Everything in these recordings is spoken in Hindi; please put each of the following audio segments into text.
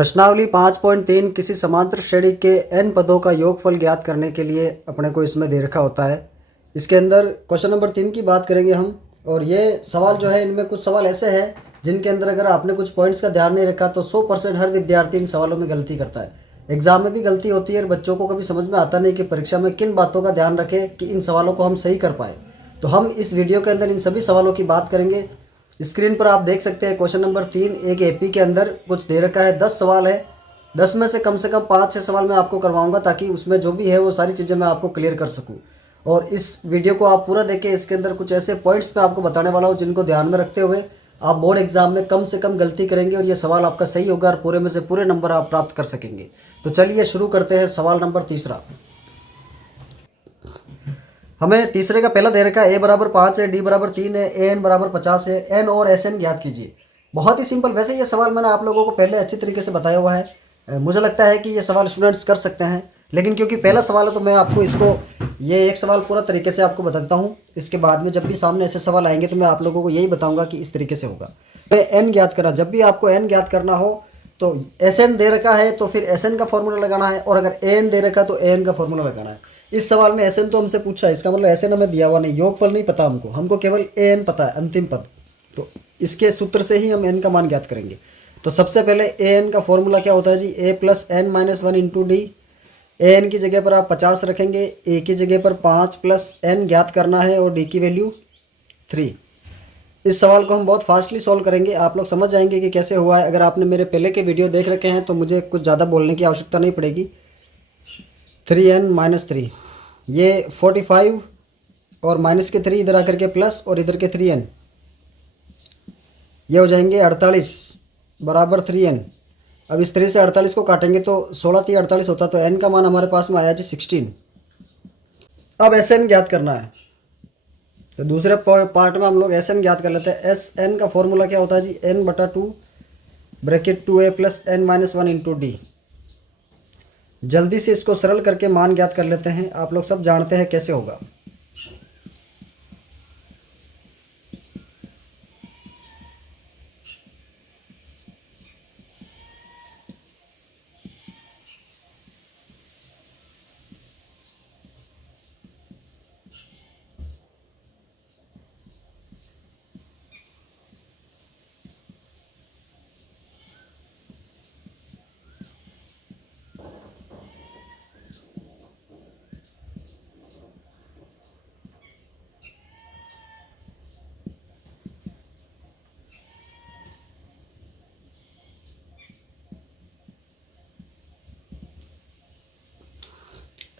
प्रश्नावली 5.3 किसी समांतर श्रेणी के n पदों का योगफल ज्ञात करने के लिए अपने को इसमें दे रखा होता है। इसके अंदर क्वेश्चन नंबर 3 की बात करेंगे हम। और ये सवाल जो है, इनमें कुछ सवाल ऐसे हैं जिनके अंदर अगर आपने कुछ पॉइंट्स का ध्यान नहीं रखा तो 100% हर विद्यार्थी इन सवालों में गलती करता है। एग्जाम में भी गलती होती है और बच्चों को कभी समझ में आता नहीं कि परीक्षा में किन बातों का ध्यान रखें कि इन सवालों को हम सही कर पाए। तो हम इस वीडियो के अंदर इन सभी सवालों की बात करेंगे। स्क्रीन पर आप देख सकते हैं क्वेश्चन नंबर 3 एक एपी के अंदर कुछ दे रखा है। 10 सवाल है, 10 में से कम 5-6 सवाल मैं आपको करवाऊंगा ताकि उसमें जो भी है वो सारी चीज़ें मैं आपको क्लियर कर सकूं। और इस वीडियो को आप पूरा देखें। इसके अंदर कुछ ऐसे पॉइंट्स मैं आपको बताने वाला हूं जिनको ध्यान में रखते हुए आप बोर्ड एग्जाम में कम से कम गलती करेंगे और ये सवाल आपका सही होगा और पूरे में से पूरे नंबर आप प्राप्त कर सकेंगे। तो चलिए शुरू करते हैं। सवाल नंबर तीसरा, हमें तीसरे का पहला दे रखा है a बराबर 5 है, d बराबर 3 है, an बराबर 50 है, n और sn ज्ञात कीजिए। बहुत ही सिंपल। वैसे ये सवाल मैंने आप लोगों को पहले अच्छी तरीके से बताया हुआ है। मुझे लगता है कि ये सवाल स्टूडेंट्स कर सकते हैं, लेकिन क्योंकि पहला सवाल है तो मैं आपको इसको ये एक सवाल पूरा तरीके से आपको बताता हूँ। इसके बाद में जब भी सामने ऐसे सवाल आएंगे तो मैं आप लोगों को यही बताऊँगा कि इस तरीके से होगा। n ज्ञात करा, जब भी आपको n ज्ञात करना हो तो sn दे रखा है तो फिर sn का फॉर्मूला लगाना है, और अगर an दे रखा है तो an का फॉर्मूला लगाना है। इस सवाल में sn तो हमसे पूछा है, इसका मतलब sn हमें दिया हुआ नहीं, योगफल नहीं पता हमको केवल an पता है, अंतिम पद। तो इसके सूत्र से ही हम n का मान ज्ञात करेंगे। तो सबसे पहले an का फॉर्मूला क्या होता है जी, a plus n minus 1 into D. an की जगह पर आप 50 रखेंगे, a की जगह पर 5 प्लस n ज्ञात करना है और d की वैल्यू 3। इस सवाल को हम बहुत फास्टली सॉल्व करेंगे, आप लोग समझ जाएंगे कि कैसे हुआ है। अगर आपने मेरे पहले के वीडियो देख रखे हैं तो मुझे कुछ ज़्यादा बोलने की आवश्यकता नहीं पड़ेगी। 3n माइनस 3, ये 45 और माइनस के 3 इधर आकर के प्लस और इधर के 3n, ये हो जाएंगे 48 बराबर 3n। अब इस तरह से 48 को काटेंगे तो 16 3 48 होता, तो n का मान हमारे पास में आया जी 16। अब sn ज्ञात करना है, तो दूसरे पार्ट में हम लोग sn ज्ञात कर लेते हैं। sn का फॉर्मूला क्या होता है जी, n/2 bracket 2a plus n minus 1 into D. जल्दी से इसको सरल करके मान ज्ञात कर लेते हैं, आप लोग सब जानते हैं कैसे होगा।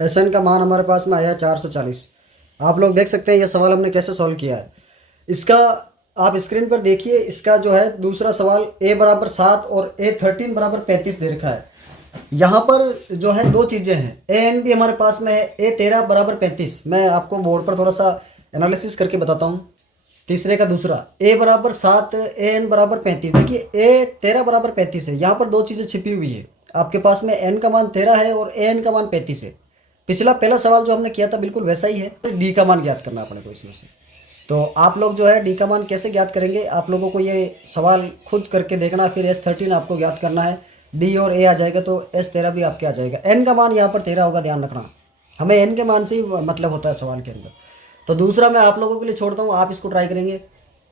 sn का मान हमारे पास में आया 440। आप लोग देख सकते हैं ये सवाल हमने कैसे सॉल्व किया है। इसका आप स्क्रीन पर देखिए, इसका जो है दूसरा सवाल a बराबर 7 और a 13 बराबर 35 दे रखा है। यहाँ पर जो है दो चीज़ें हैं, an भी हमारे पास में है, a 13 बराबर 35। मैं आपको बोर्ड पर थोड़ा सा एनालिसिस करके बताता हूँ। तीसरे का दूसरा a बराबर 7 an बराबर 35। देखिए a 13 बराबर 35 है, यहाँ पर दो चीज़ें छिपी हुई है। आपके पास में n का मान 13 है और an का मान 35 है। पिछला पहला सवाल जो हमने किया था बिल्कुल वैसा ही है। डी का मान ज्ञात करना अपने को इसमें से। तो आप लोग जो है डी का मान कैसे ज्ञात करेंगे, आप लोगों को ये सवाल खुद करके देखना। फिर S13 आपको ज्ञात करना है, डी और ए आ जाएगा तो S13 भी आपके आ जाएगा। एन का मान यहाँ पर 13 होगा, ध्यान रखना। हमें एन के मान से ही मतलब होता है सवाल के अंदर। तो दूसरा मैं आप लोगों के लिए छोड़ता हूँ, आप इसको ट्राई करेंगे।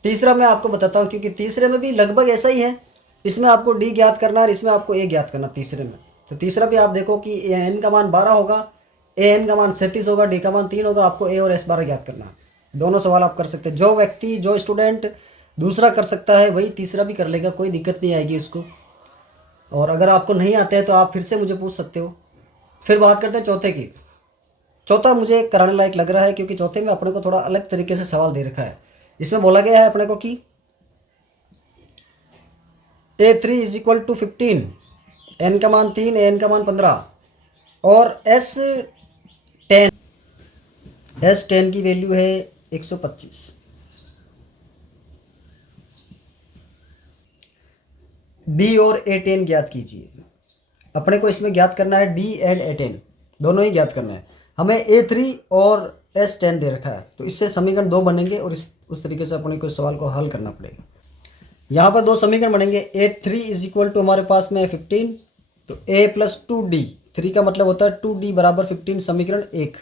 तीसरा मैं आपको बताता हूँ, क्योंकि तीसरे में भी लगभग ऐसा ही है। इसमें आपको डी ज्ञात करना है और इसमें आपको ए ज्ञात करना तीसरे में। तो तीसरा भी आप देखो कि एन का मान 12 होगा, एन का मान 37 होगा, डी का मान 3 होगा। आपको ए और S12 ज्ञात करना है। दोनों सवाल आप कर सकते हैं। जो व्यक्ति जो स्टूडेंट दूसरा कर सकता है वही तीसरा भी कर लेगा, कोई दिक्कत नहीं आएगी उसको। और अगर आपको नहीं आते हैं तो आप फिर से मुझे पूछ सकते हो। फिर बात करते हैं चौथे की। चौथा मुझे कराने लायक लग रहा है क्योंकि चौथे में अपने को थोड़ा अलग तरीके से सवाल दे रखा है। इसमें बोला गया है अपने को कि A3 is equal to 15, n का मान 3, n का मान 15 और S10 की वैल्यू है 125। B और A10 ज्ञात कीजिए। अपने को इसमें ज्ञात करना है D एंड A10 दोनों ही ज्ञात करना है। हमें A3 और S10 दे रखा है, तो इससे समीकरण 2 बनेंगे और उस तरीके से अपने को इस सवाल को हल करना पड़ेगा। यहाँ पर दो समीकरण बनेंगे। A3 इज इक्वल टू हमारे पास में 15, तो A प्लस 2D, 3 का मतलब होता है 2D बराबर 15, समीकरण 1।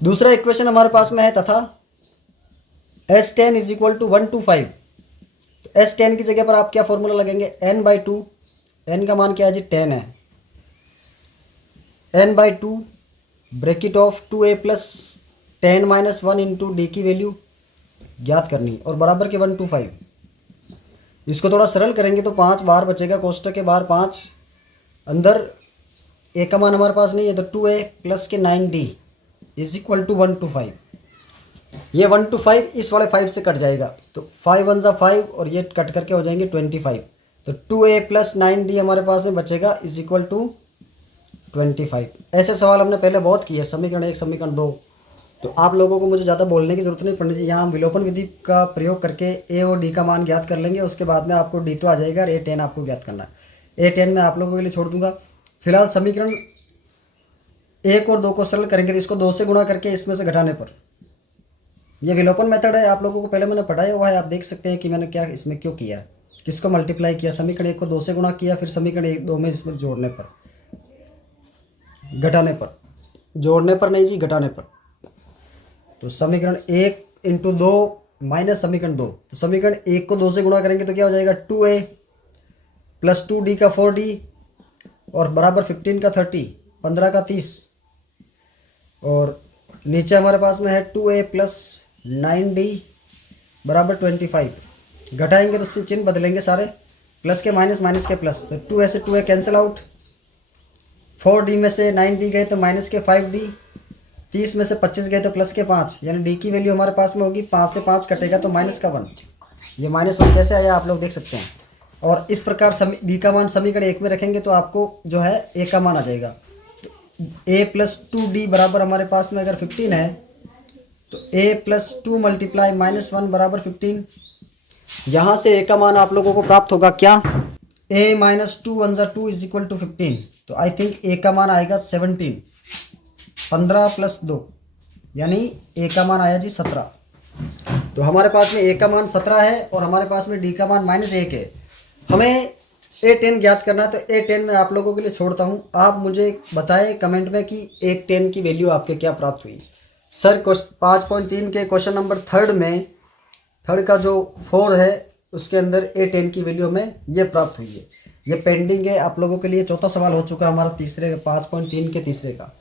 दूसरा इक्वेशन हमारे पास में है तथा S10 is equal to 1 to 5, तो S10 की जगह पर आप क्या फॉर्मूला लगेंगे, n/2, n का मान क्या है जी 10 है, n/2 bracket of 2a plus 10 minus 1 into D की वैल्यू ज्ञात करनी और बराबर के 1 to 5। इसको थोड़ा सरल करेंगे तो 5 बाहर बचेगा, कोष्टक के बाहर 5, अंदर ए का मान हमारे पास नहीं है, तो 2a प्लस के 9d is equal to 1 to 5। ये 1 to 5 इस वाले 5 से कट जाएगा, तो 5 1 जा 5 और ये कट करके हो जाएंगे 25, तो 2a प्लस 9d हमारे पास में बचेगा इज इक्वल टू 25। ऐसे सवाल हमने पहले बहुत किए, समीकरण 1 समीकरण 2, तो आप लोगों को मुझे ज़्यादा बोलने की जरूरत नहीं पड़नी चाहिए। यहाँ हम विलोपन विधि का प्रयोग करके ए और डी का मान ज्ञात कर लेंगे, उसके बाद में आपको डी तो आ जाएगा और A10 आपको ज्ञात करना है। A10 मैं आप लोगों के लिए छोड़ दूंगा। फिलहाल समीकरण 1 और 2 को सरल करेंगे, तो इसको 2 से गुणा करके इसमें से घटाने पर, यह विलोपन मेथड है, आप लोगों को पहले मैंने पढ़ाया हुआ है, आप देख सकते हैं कि मैंने क्या इसमें क्यों किया है। किसको मल्टीप्लाई किया, समीकरण 1 को 2 से गुणा किया, फिर समीकरण 2 में इसमें जोड़ने पर, घटाने पर, जोड़ने पर नहीं जी घटाने पर, तो समीकरण 1 इंटू 2 माइनस समीकरण 2, तो समीकरण 1 को 2 से गुणा करेंगे तो क्या हो जाएगा 2a प्लस 2d का 4d और बराबर 15 का 30, 15 का 30, और नीचे हमारे पास में है 2a प्लस 9d बराबर 25। घटाएंगे तो चिन्ह बदलेंगे सारे, प्लस के माइनस, माइनस के प्लस, तो 2a से 2a कैंसिल आउट, 4d में से 9d गए तो माइनस के 5d, 30 में से 25 गए तो प्लस के 5, यानी डी की वैल्यू हमारे पास में होगी 5 से 5 कटेगा तो माइनस का 1। ये -1 कैसे आया आप लोग देख सकते हैं। और इस प्रकार डी का मान समीकरण 1 में रखेंगे तो आपको जो है ए का मान आ जाएगा। तो a प्लस 2d बराबर हमारे पास में अगर 15 है, तो a प्लस 2 मल्टीप्लाई -1 बराबर 15। यहाँ से a का मान आप लोगों को प्राप्त होगा क्या, a माइनस 2 1 जा 2 इज इक्वल टू 15, तो आई थिंक a का मान आएगा 17, 15 प्लस 2 यानी a का मान आया जी 17। तो हमारे पास में a का मान 17 है और हमारे पास में d का मान -1 है। हमें A10 ज्ञात करना है, तो A10 मैं आप लोगों के लिए छोड़ता हूं, आप मुझे बताएं कमेंट में कि A10 की वैल्यू आपके क्या प्राप्त हुई। सर 5.3 के क्वेश्चन नंबर 3 में, थर्ड का जो 4 है उसके अंदर A10 की वैल्यू हमें ये प्राप्त हुई है। ये पेंडिंग है आप लोगों के लिए, चौथा सवाल हो चुका हमारा 5.3 के तीसरे का।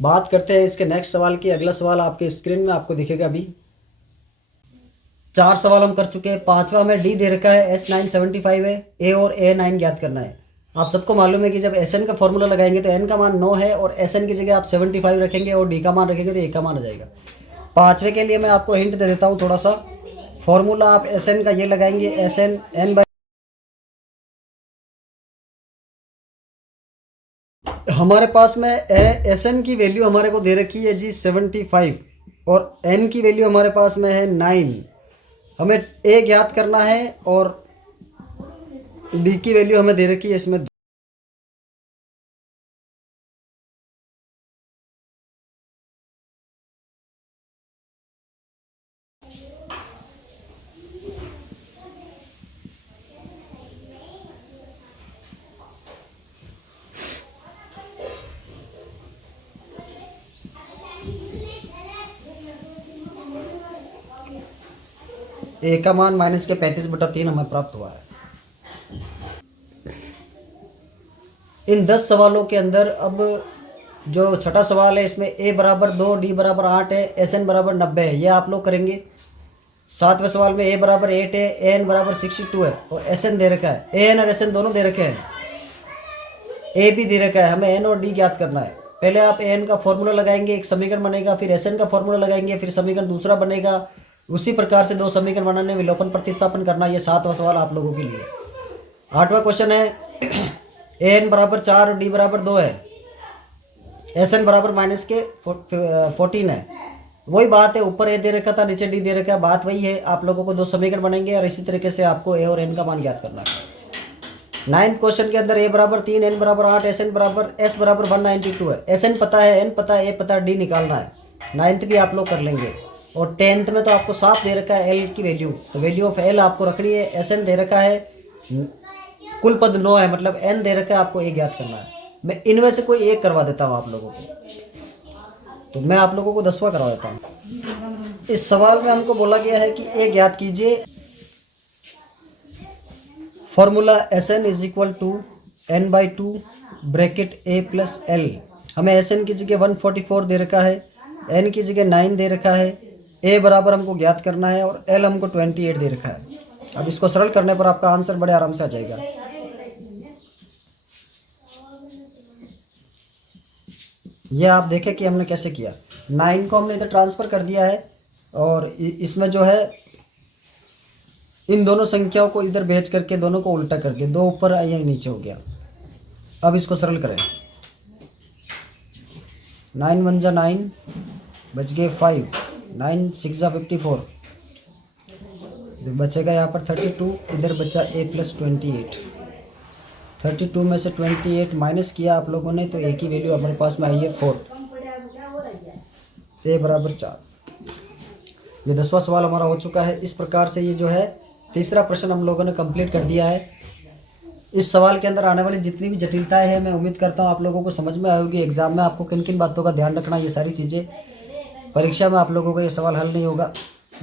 बात करते हैं इसके नेक्स्ट सवाल की। अगला सवाल आपके स्क्रीन में आपको दिखेगा। अभी 4 सवाल हम कर चुके हैं। 5वां में डी दे रखा है, S975 है, ए और A9 ज्ञात करना है। आप सबको मालूम है कि जब Sn का फॉर्मूला लगाएंगे तो n का मान 9 है और Sn की जगह आप 75 रखेंगे और d का मान रखेंगे तो a का मान आ जाएगा। 5वें के लिए मैं आपको हिंट दे देता हूँ थोड़ा सा। फॉर्मूला आप Sn का ये लगाएंगे, Sn n बाई, हमारे पास में Sn की वैल्यू हमारे को दे रखी है जी 75 और n की वैल्यू हमारे पास में है 9। हमें a ज्ञात करना है और d की वैल्यू हमें दे रखी है इसमें। a का मान माइनस के 35/3 हमें प्राप्त हुआ है। इन 10 सवालों के अंदर अब जो छठा सवाल है इसमें a बराबर 2, d बराबर 8 है, Sn बराबर 90 है, ये आप लोग करेंगे। 7वें सवाल में a बराबर 8 है, an बराबर 62 है और Sn दे रखा है। an और Sn दोनों दे रखे हैं, a भी दे रखा है, हमें n और d ज्ञात करना है। पहले आप an का फॉर्मूला लगाएंगे, एक समीकरण बनेगा, फिर Sn का फॉर्मूला लगाएंगे, फिर समीकरण दूसरा बनेगा। उसी प्रकार से 2 समीकरण बनाने, विलोपन प्रतिस्थापन करना। ये 7वां सवाल आप लोगों के लिए। 8वां क्वेश्चन है an बराबर 4 और d बराबर 2 है, Sn बराबर माइनस के 14 है। वही बात है, ऊपर a दे रखा था, नीचे d दे रखा है, बात वही है। आप लोगों को 2 समीकरण बनेंगे और इसी तरीके से आपको a और n का मान ज्ञात करना है। 9th क्वेश्चन के अंदर a बराबर 3, n बराबर 8, s बराबर 192 है। Sn पता है, n पता है, a पता है, d निकालना है। 9th भी आप लोग कर लेंगे। और 10th में तो आपको 7 दे रखा है एल की वैल्यू, तो वैल्यू ऑफ एल आपको रखनी है। एस एन दे रखा है, कुल पद 9 है, मतलब एन दे रखा है, आपको ए ज्ञात करना है। मैं इनमें से कोई एक करवा देता हूँ आप लोगों को, तो मैं आप लोगों को 10वां करवा देता हूँ। इस सवाल में हमको बोला गया है कि ए ज्ञात कीजिए। Formula S N is equal to n/2 bracket A plus L. हमें एस एन की जगह 144 दे रखा है, एन की जगह 9 दे रखा है, ए बराबर हमको ज्ञात करना है और एल हमको 28 दे रखा है। अब इसको सरल करने पर आपका आंसर बड़े आराम से आ जाएगा। ये आप देखें कि हमने कैसे किया। 9 को हमने इधर ट्रांसफ़र कर दिया है और इसमें जो है इन दोनों संख्याओं को इधर भेज करके दोनों को उल्टा कर दिया, 2 ऊपर या नीचे हो गया। अब इसको सरल करें। 9 1 जा 9, बच गए 5, 9 6 जा 54, बचेगा यहाँ पर 32, इधर बचा a प्लस 28। 32 में से 28 माइनस किया आप लोगों ने तो a की वैल्यू हमारे पास में आई है 4, a बराबर 4। ये 10वां सवाल हमारा हो चुका है। इस प्रकार से ये जो है तीसरा प्रश्न हम लोगों ने कंप्लीट कर दिया है। इस सवाल के अंदर आने वाली जितनी भी जटिलताएं हैं मैं उम्मीद करता हूँ आप लोगों को समझ में आएगी। एग्जाम में आपको किन किन बातों का ध्यान रखना, ये सारी चीज़ें परीक्षा में आप लोगों का ये सवाल हल नहीं होगा,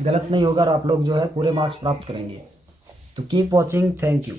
गलत नहीं होगा और आप लोग जो है पूरे मार्क्स प्राप्त करेंगे। तो कीप वॉचिंग, थैंक यू।